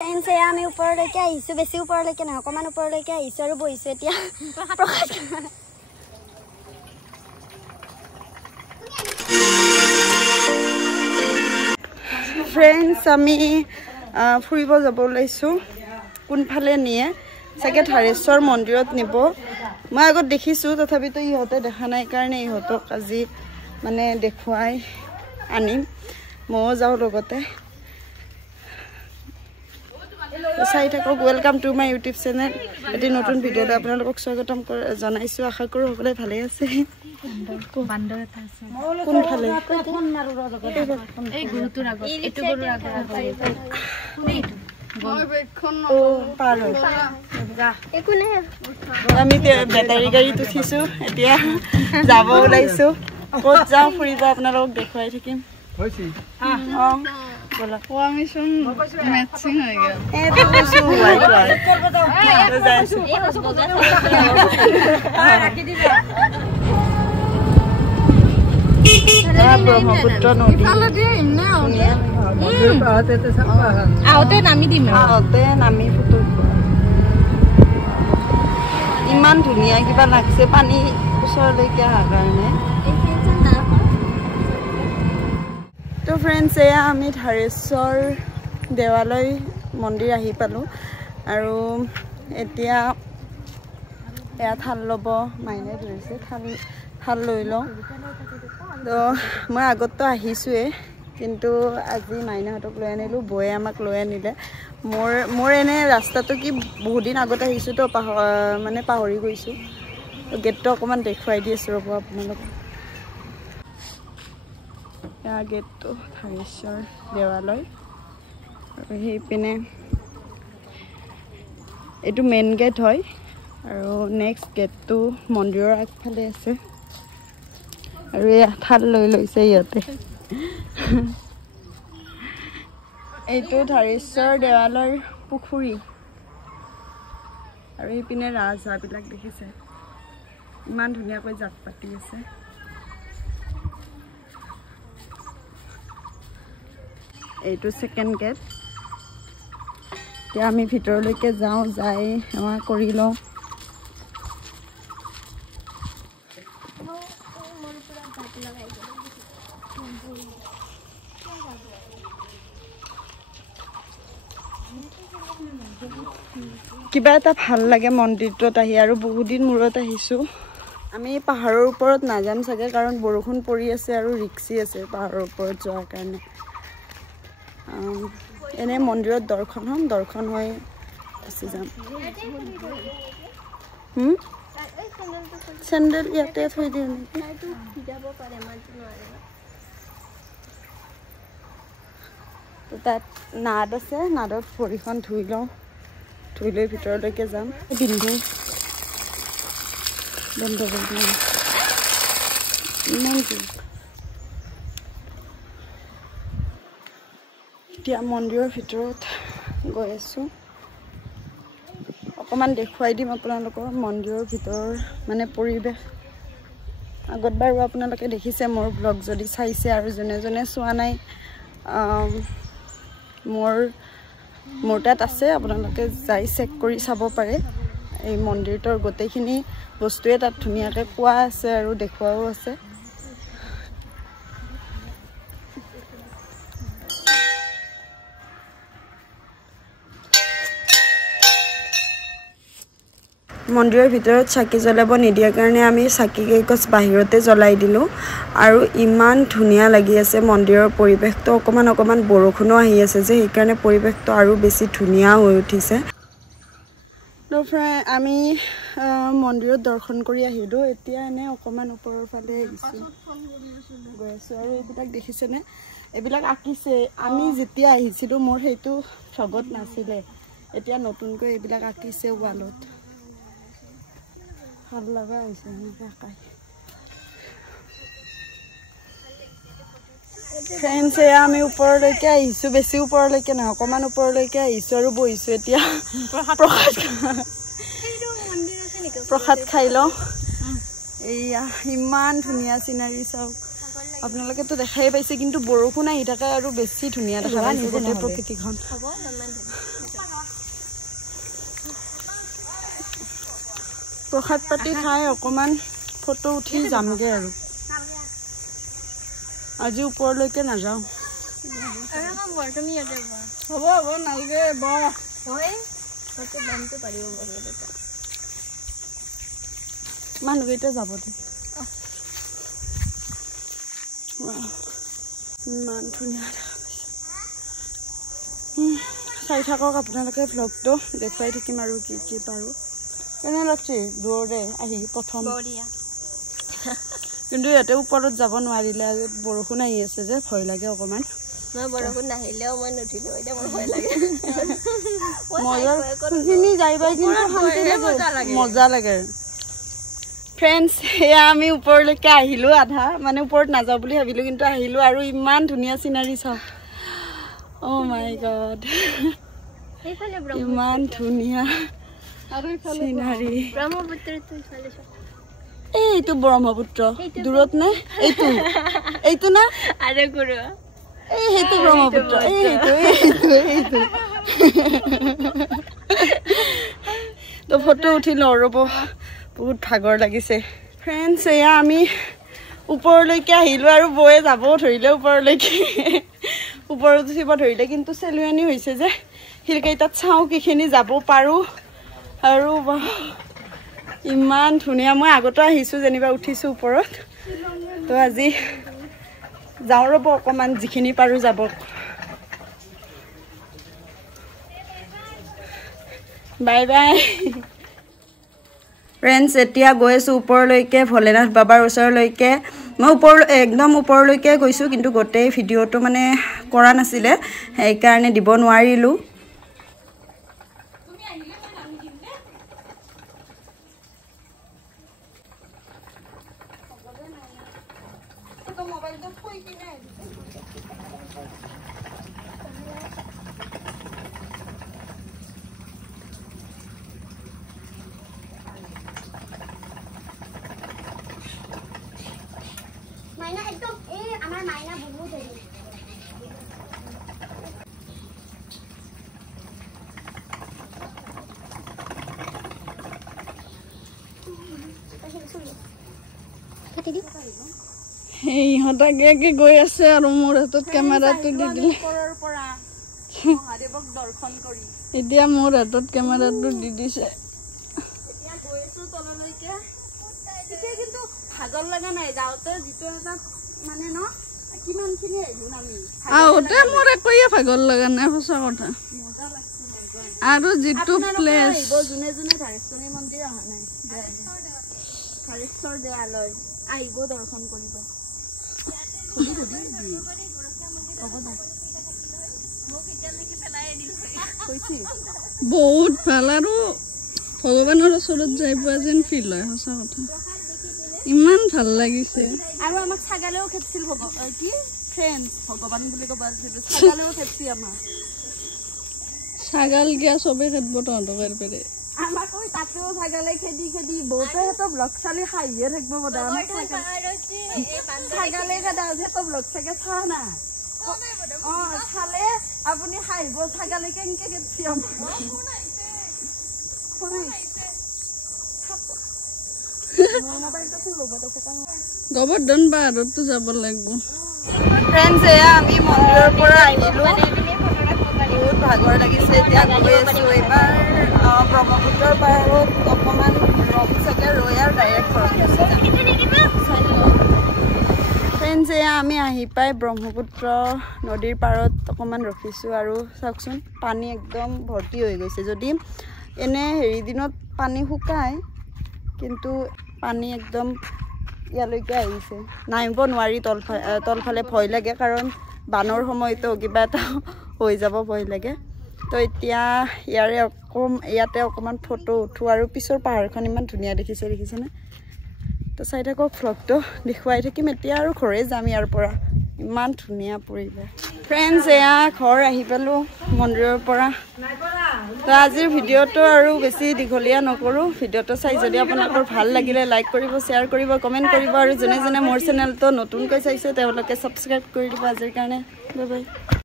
friends আমি ওপৰলৈকে আহিছোঁ বেছি ওপৰলৈকে নহয় অকণমান ওপৰলৈকে আহিছোঁ আৰু বহিছোঁ এতিয়া ফ্ৰেণ্ডছ আমি ফুৰিব যাব ওলাইছোঁ কোনফালে নিয়ে চাগে থাৰেশ্বৰ মন্দিৰত নিব মই আগত দেখিছোঁ তথাপিতো ইহঁতে দেখা নাই কাৰণে ইহঁতক আজি মানে দেখুৱাই আনিম ময়ো যাওঁ লগতে চাই থাকক welcome to my YouTube channel এটি নতুন ভিডিঅ'লৈ আপোনালোকক স্বাগতম জনাইছোঁ আশা কৰোঁ সকলোৱে ভালে আছে কোনফালে আমি বেটাৰী গাড়ীত উঠিছোঁ এতিয়া যাব ওলাইছোঁ ক'ত যাওঁ ফুৰিব আপোনালোকক দেখুৱাই থাকিম ব্ৰহ্মপুত্ৰ নদী আহোঁতে নামি দিম নামি ফটো ইমান ধুনীয়া কিবা লাগছে পানী ওচৰলৈকে অহাৰ কাৰণে তো ফ্ৰেণ্ডছ এয়া আমি থাৰেশ্বৰ দেৱালয় মন্দিৰ আহি পালোঁ আৰু এতিয়া এয়া থাল ল'ব মাইনে ধৰিছে থাল লৈ লওঁ তো মই আগততো আহিছোঁৱে কিন্তু আজি মাইনাহঁতক লৈ আনিলোঁ বৌয়ে আমাক লৈ আনিলে মোৰ এনে ৰাস্তাটো কি বহুত দিন আগত আহিছোঁ তো মানে পাহৰি গৈছোঁ তো গেটটো অকণমান দেখুৱাই দি আছোঁ ৰ'ব আপোনালোকক এয়া গেটটো থাৰেশ্বৰ দেৱালয় আৰু সেইপিনে এইটো মেইন গেট হয় আৰু নেক্সট গেটটো মন্দিৰৰ আগফালে আছে আৰু এয়া থাল লৈ লৈছে ইহঁতে এইটো থাৰেশ্বৰ দেৱালয়ৰ পুখুৰী আৰু এইপিনে ৰাজহাঁহবিলাক দেখিছে ইমান ধুনীয়াকৈ জাক পাতি আছে এইটো ছেকেণ্ড গেট এতিয়া আমি ভিতৰলৈকে যাওঁ যাই সেৱা কৰি লওঁ কিবা এটা ভাল লাগে মন্দিৰটোত আহি আৰু বহুত দিন মূৰত আহিছোঁ আমি পাহাৰৰ ওপৰত নাযাম চাগে কাৰণ বৰষুণ পৰি আছে আৰু ৰিক্সি আছে পাহাৰৰ ওপৰত যোৱাৰ কাৰণে এনে মন্দিৰত দৰ্শন হৈ গুচি যাম চেণ্ডেল ইয়াতে থৈ দিওঁ নেকি তাত নাদ আছে নাদত ভৰিখন ধুই লওঁ ধুই লৈ ভিতৰলৈকে যাম পিন্ধো বন্ধ কৰি ইমান এতিয়া মন্দিৰৰ ভিতৰত গৈ আছোঁ অকণমান দেখুৱাই দিম আপোনালোকৰ মন্দিৰৰ ভিতৰৰ মানে পৰিৱেশ আগত বাৰু আপোনালোকে দেখিছে মোৰ ব্লগ যদি চাইছে আৰু যোনে যোনে চোৱা নাই মোৰ তাত আছে আপোনালোকে যাই চেক কৰি চাব পাৰে এই মন্দিৰটোৰ গোটেইখিনি বস্তুৱে তাত ধুনীয়াকৈ কোৱা আছে আৰু দেখুৱাও আছে মন্দিৰৰ ভিতৰত চাকি জ্বলাব নিদিয়াৰ কাৰণে আমি চাকি কেইগছ বাহিৰতে জ্বলাই দিলোঁ আৰু ইমান ধুনীয়া লাগি আছে মন্দিৰৰ পৰিৱেশটো অকণমান বৰষুণো আহি আছে যে সেইকাৰণে পৰিৱেশটো আৰু বেছি ধুনীয়া হৈ উঠিছে তো আমি মন্দিৰত দৰ্শন কৰি আহিলোঁ এতিয়া এনে অকণমান ওপৰৰ ফালে গৈ আছোঁ আৰু এইবিলাক দেখিছেনে এইবিলাক আঁকিছে আমি যেতিয়া আহিছিলোঁ মোৰ সেইটো ভ্লগত নাছিলে এতিয়া নতুনকৈ এইবিলাক আঁকিছে ৱালত ভাল লগা হৈছে এনেকৈ আঁকাই ফ্ৰেণ্ডছ এয়া আমি ওপৰলৈকে আহিছোঁ বেছি ওপৰলৈকে নহয় অকণমান ওপৰলৈকে আহিছোঁ আৰু বহিছোঁ এতিয়া প্ৰসাদ খাই লওঁ এইয়া ইমান ধুনীয়া চিনাৰী চাওক আপোনালোকেতো দেখাই পাইছে কিন্তু বৰষুণ আহি থাকে আৰু বেছি ধুনীয়া দেখা পাইছে গোটেই প্ৰকৃতিখন প্ৰসাদ পাতি খাই অকমান ফটো উঠি যামগে আৰু আজি ওপৰলৈকে নাযাওঁ হ'ব হ'ব নালগে মানুহকেইটা যাব দে ইমান ধুনীয়া চাই থাকক আপোনালোকে ভ্লগটো দেখুৱাই থাকিম আৰু কি কি পাৰোঁ কেনে লাগছে দূৰৰে আহি প্ৰথম কিন্তু ইয়াতে ওপৰত যাব নোৱাৰিলে বৰষুণ আহি আছে যে ভয় লাগে অকণমান বৰষুণ নাহিলেও মই নুঠিলো এতিয়া মোৰ ভয় লাগে মজাখিনি যাই পাই কিন্তু মজা লাগে ফ্ৰেণ্ডছ এয়া আমি ওপৰলৈকে আহিলোঁ আধা মানে ওপৰত নাযাওঁ বুলি ভাবিলোঁ কিন্তু আহিলোঁ আৰু ইমান ধুনীয়া চিনাৰী চাওক অ' মাই গড ইমান ধুনীয়া চিনাৰী এইটো ব্ৰহ্মপুত্ৰ দূৰত নে এইটো না আৰু গুৰু এই সেইটো ব্ৰহ্মপুত্ৰ এইটো তো ফটো উঠি লওঁ ৰ'ব বহুত ভাগৰ লাগিছে ফ্ৰেণ্ডছ এয়া আমি ওপৰলৈকে আহিলোঁ আৰু বৌয়ে যাবও ধৰিলে ওপৰলৈকে ওপৰত উঠিব ধৰিলে কিন্তু চেলুৱানী হৈছে যে শিলকেইটাত চাওঁ কিখিনি যাব পাৰোঁ আৰু ইমান ধুনীয়া মই আগতো আহিছোঁ যেনিবা উঠিছোঁ ওপৰত তো আজি যাওঁ ৰ'ব অকণমান যিখিনি পাৰোঁ যাব বাই বাই ফ্ৰেণ্ডছ এতিয়া গৈ আছোঁ ওপৰলৈকে ভোলেনাথ বাবাৰ ওচৰলৈকে মই একদম ওপৰলৈকে গৈছোঁ কিন্তু গোটেই ভিডিঅ'টো মানে কৰা নাছিলে সেইকাৰণে দিব নোৱাৰিলোঁ মাইনা একদম এই আমাৰ মাইনা বহুত হেৰি ইহঁতাকে গৈ আছে আৰু মোৰ হাতত কেমেৰাটো দি দিলে এতিয়া মোৰ হাতত কেমেৰাটো দি দিছে ভাগৰ লগা নাই যাওঁতে যিটো এটা মানে ন কিমানখিনি আহিলোঁ আমি আহোঁতে মোৰ একোৱে ভাগৰ লগা নাই সঁচা কথা আৰু যিটো প্লেচ যোনে যোনে ধাৰেশ্বৰী মন্দিৰ অহা নাই ধাৰেশ্বৰ দেৱালয় আহিব দৰ্শন কৰিব বহুত ভাল আৰু ভগৱানৰ ওচৰত যাই পোৱা যেন ফিল হয় সঁচা কথা ইমান ভাল লাগিছে আৰু আমাক ছাগালেও খেতিছিল কি ফ্ৰেণ্ডছ ভগৱান বুলি ক'ব ছাগালেও খেতি আমাৰ ছাগাল গিয়া চবে খেদিব তহঁতক পেৰে আমাক ঐ তাতেও ছাগালে খেদি খেদি বহুতে সিহঁতৰ ব্লগ চালি হাঁহিয়ে থাকিব বোধ ছাগালে খেদা সিহঁতৰ ব্লগ চাগে চা না অঁ চালে আপুনি হাঁহিব ছাগালে কেনেকে খেদিছি গোবৰ্ধন পাহাৰতো যাব লাগিব ফ্ৰেণ্ডছ এয়া আমি মন্দিৰৰ পৰা আহিলোঁ বহুত ভাগৰ লাগিছে এতিয়া গৈ আছোঁ এইবাৰ ব্ৰহ্মপুত্ৰৰ পাহাৰত অকণমান ৰম চাগে ৰৈ আৰু ডাইৰেক্ট ঘৰত ফ্ৰেণ্ডছ এয়া আমি আহি পাই ব্ৰহ্মপুত্ৰ নদীৰ পাৰত অকণমান ৰখিছোঁ আৰু চাওকচোন পানী একদম ভৰ্তি হৈ গৈছে যদি এনে হেৰি দিনত পানী শুকায় কিন্তু পানী একদম ইয়ালৈকে আহিছে নামিব নোৱাৰি তলফালে ভয় লাগে কাৰণ বানৰ সময়তো কিবা এটা হৈ যাব ভয় লাগে তো এতিয়া ইয়াতে অকণমান ফটো উঠোঁ আৰু পিছৰ পাহাৰখন ইমান ধুনীয়া দেখিছেনে তো চাই থাকক ভ্লগটো দেখুৱাই থাকিম এতিয়া আৰু ঘৰে যাম ইয়াৰ পৰা ইমান ধুনীয়া পৰিৱেশ ফ্ৰেণ্ডছ এয়া ঘৰ আহি পালোঁ মন্দিৰৰ পৰা তো আজিৰ ভিডিঅ'টো আৰু বেছি দীঘলীয়া নকৰোঁ ভিডিঅ'টো চাই যদি আপোনালোকৰ ভাল লাগিলে লাইক কৰিব শ্বেয়াৰ কৰিব কমেণ্ট কৰিব আৰু যোনে যোনে মোৰ চেনেলটো নতুনকৈ চাইছে তেওঁলোকে ছাবস্ক্ৰাইব কৰি দিব আজিৰ কাৰণে বাই বাই